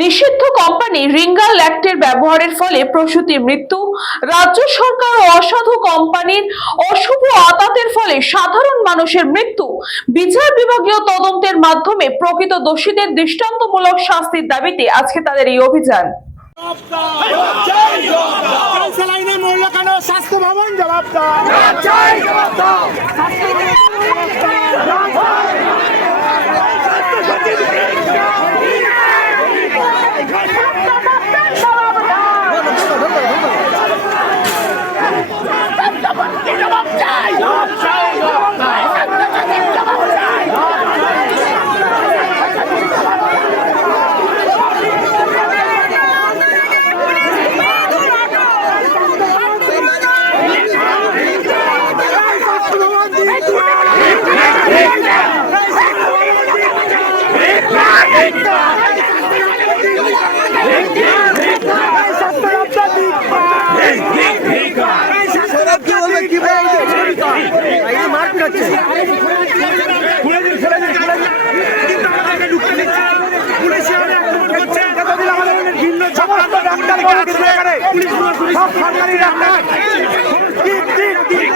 নিষিদ্ধ কোম্পানি রিঙ্গাল অ্যাক্টের ব্যবহারের ফলে প্রসূতির মৃত্যু। রাজ্য সরকার ও অসাধু কোম্পানির অশুভ আতাতের ফলে সাধারণ মানুষের মৃত্যু। বিচার বিভাগীয় তদন্তের মাধ্যমে প্রকৃত দোষীদের দৃষ্টান্তমূলক শাস্তির দাবিতে আজকে তাদের এই অভিযান। স্বাস্থ্য ভবন জবাব সরকারি ডাক্তার। ঠিক ঠিক ঠিক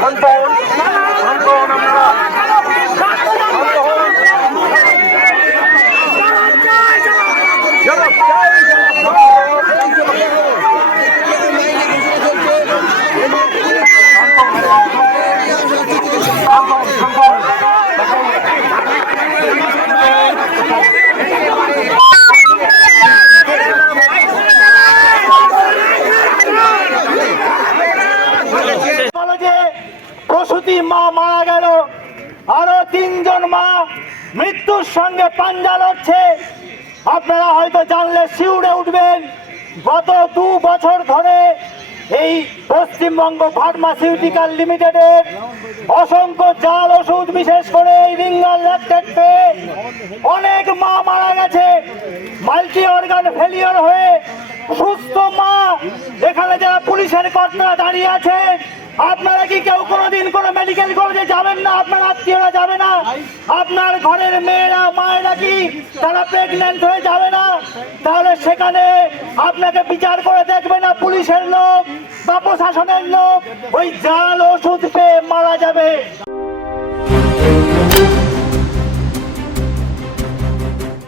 সন্তান প্রসূতি মা মারা গেল। আরও তিনজন মা মৃত্যুর সঙ্গে পাঞ্জা লড়ছে। আপনারা হয়তো জানলে শিউরে উঠবেন, গত দু বছর ধরে এই পশ্চিমবঙ্গ ফার্মাসিউটিক্যাল লিমিটেডের অসংখ্য জাল ওষুধ, বিশেষ করে এই রিঙ্গাল পেয়ে অনেক মা মারা গেছে। মাল্টি অর্গান ফেলিওর হয়ে সুস্থ মা, এখানে যারা পুলিশের কর্তারা দাঁড়িয়ে আছেন, আপনারা কি কেউ কোনো মেডিকেল কলেজে যাবেন না, আপনার আত্মীয়রা যাবে না, আপনার ঘরের মেয়েরা, মায়েরা কি তারা প্রেগনেন্ট হয়ে যাবে না? তাহলে সেখানে আপনাকে বিচার করে দেখবে না পুলিশের লোক বা প্রশাসনের লোক। ওই জাল ওষুধ পেয়ে মারা যাবে।